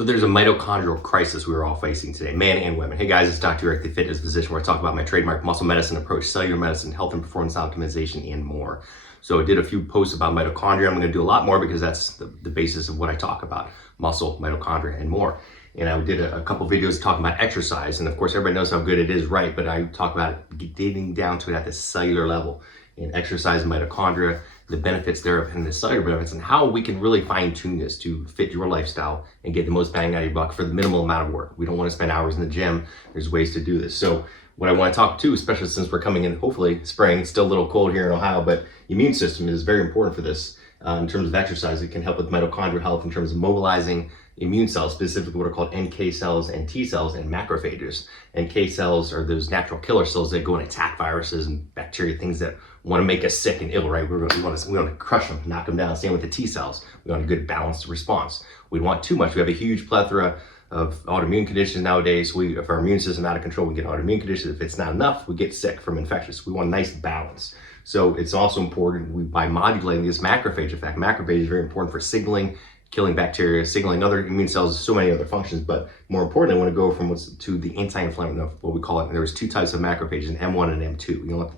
So there's a mitochondrial crisis we're all facing today, men and women. Hey guys, it's Dr. Eric, the fitness physician, where I talk about my trademark muscle medicine approach, cellular medicine, health and performance optimization, and more. So I did a few posts about mitochondria. I'm going to do a lot more because that's the basis of what I talk about, muscle, mitochondria, and more. And I did a couple videos talking about exercise. And of course, everybody knows how good it is, right? But I talk about getting down to it at the cellular level and exercise, mitochondria, the benefits thereof, and the cellular benefits, and how we can really fine tune this to fit your lifestyle and get the most bang out of your buck for the minimal amount of work. We don't want to spend hours in the gym. There's ways to do this. So what I want to talk to, especially since we're coming in, hopefully spring, it's still a little cold here in Ohio, but immune system is very important for this. In terms of exercise, it can help with mitochondrial health in terms of mobilizing immune cells, specifically what are called NK cells and T cells and macrophages. NK cells are those natural killer cells that go and attack viruses and bacteria, things that want to make us sick and ill, right? We want to crush them, knock them down. Same with the T cells. We want a good balanced response. We want too much. We have a huge plethora of autoimmune conditions nowadays. If our immune system is out of control, we get autoimmune conditions. If it's not enough, we get sick from infectious. We want a nice balance. So it's also important by modulating this macrophage effect. Macrophage is very important for signaling, killing bacteria, signaling other immune cells, so many other functions. But more importantly, I want to go from to the anti-inflammatory, what we call it. And there's two types of macrophages, an M1 and M2.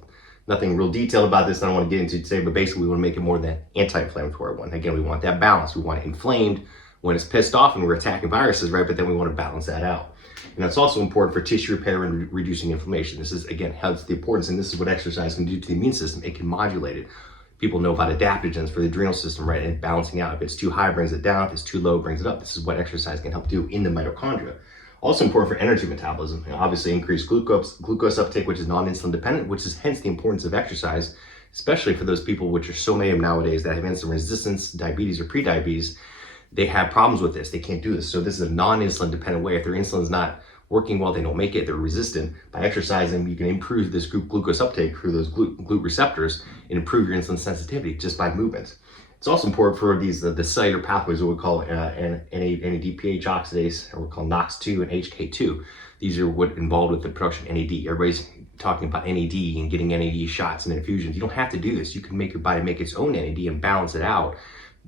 Nothing real detailed about this I don't want to get into today, but basically we want to make it more than anti-inflammatory one. Again, we want that balance. We want it inflamed when it's pissed off and we're attacking viruses, right? But then we want to balance that out. And that's also important for tissue repair and reducing inflammation. This is, again, hence the importance, and this is what exercise can do to the immune system. It can modulate it. People know about adaptogens for the adrenal system, right? And balancing out. If it's too high, it brings it down. If it's too low, it brings it up. This is what exercise can help do in the mitochondria. Also important for energy metabolism. Obviously increased glucose uptake, which is non-insulin dependent, which is hence the importance of exercise, especially for those people, which are so many of them nowadays, that have insulin resistance, diabetes, or prediabetes. They have problems with this. They can't do this. So this is a non-insulin dependent way. If their insulin is not working well, they don't make it, they're resistant. By exercising, you can improve this glucose uptake through those GLUT receptors and improve your insulin sensitivity just by movement. It's also important for the cellular pathways, what we call NADPH oxidase, or we call NOX2 and HK2. These are what involved with the production of NAD. Everybody's talking about NAD and getting NAD shots and infusions. You don't have to do this. You can make your body make its own NAD and balance it out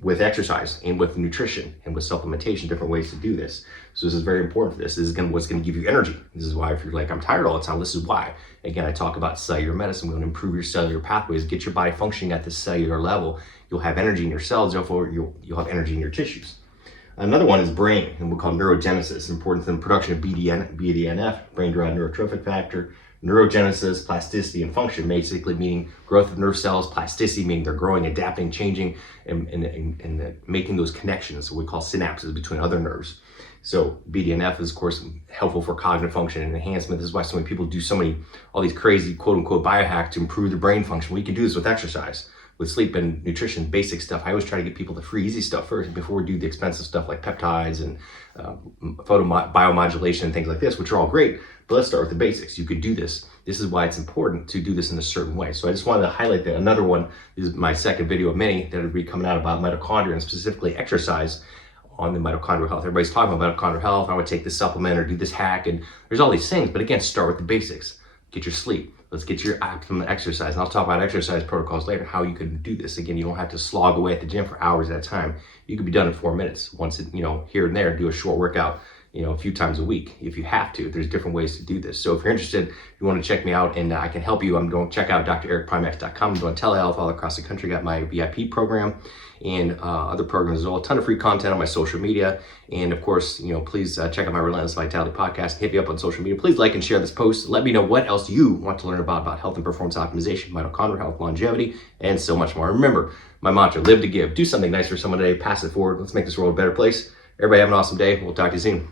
with exercise and with nutrition and with supplementation, different ways to do this. So this is very important for this. This is what's going to give you energy. This is why if you're like, I'm tired all the time, this is why. Again, I talk about cellular medicine. We want to improve your cellular pathways, get your body functioning at the cellular level. You'll have energy in your cells, therefore you'll have energy in your tissues. Another one is brain, and we'll call neurogenesis, important to the production of BDNF, brain-derived neurotrophic factor. Neurogenesis, plasticity, and function, basically meaning growth of nerve cells, plasticity meaning they're growing, adapting, changing, and making those connections, what we call synapses between other nerves. So BDNF is, of course, helpful for cognitive function and enhancement. This is why so many people do all these crazy quote-unquote biohacks to improve their brain function. We can do this with exercise, with sleep and nutrition, basic stuff. I always try to get people the free, easy stuff first before we do the expensive stuff like peptides and biomodulation and things like this, which are all great. But let's start with the basics. You could do this. This is why it's important to do this in a certain way. So I just wanted to highlight that. Another one is my second video of many that will be coming out about mitochondria and specifically exercise on the mitochondrial health. Everybody's talking about mitochondrial health. I would take this supplement or do this hack, and there's all these things. But again, start with the basics. Get your sleep. Let's get your optimum exercise. And I'll talk about exercise protocols later, how you can do this. Again, you don't have to slog away at the gym for hours at a time. You could be done in 4 minutes. Once here and there, do a short workout, a few times a week if you have to. There's different ways to do this. So if you're interested, if you want to check me out and I can help you, I'm going to check out drericprimax.com. I'm doing telehealth all across the country. Got my VIP program and other programs as well. A ton of free content on my social media. And of course, please check out my Relentless Vitality podcast. Hit me up on social media. Please like and share this post. Let me know what else you want to learn about health and performance optimization, mitochondrial health, longevity, and so much more. Remember, my mantra, live to give. Do something nice for someone today. Pass it forward. Let's make this world a better place. Everybody have an awesome day. We'll talk to you soon.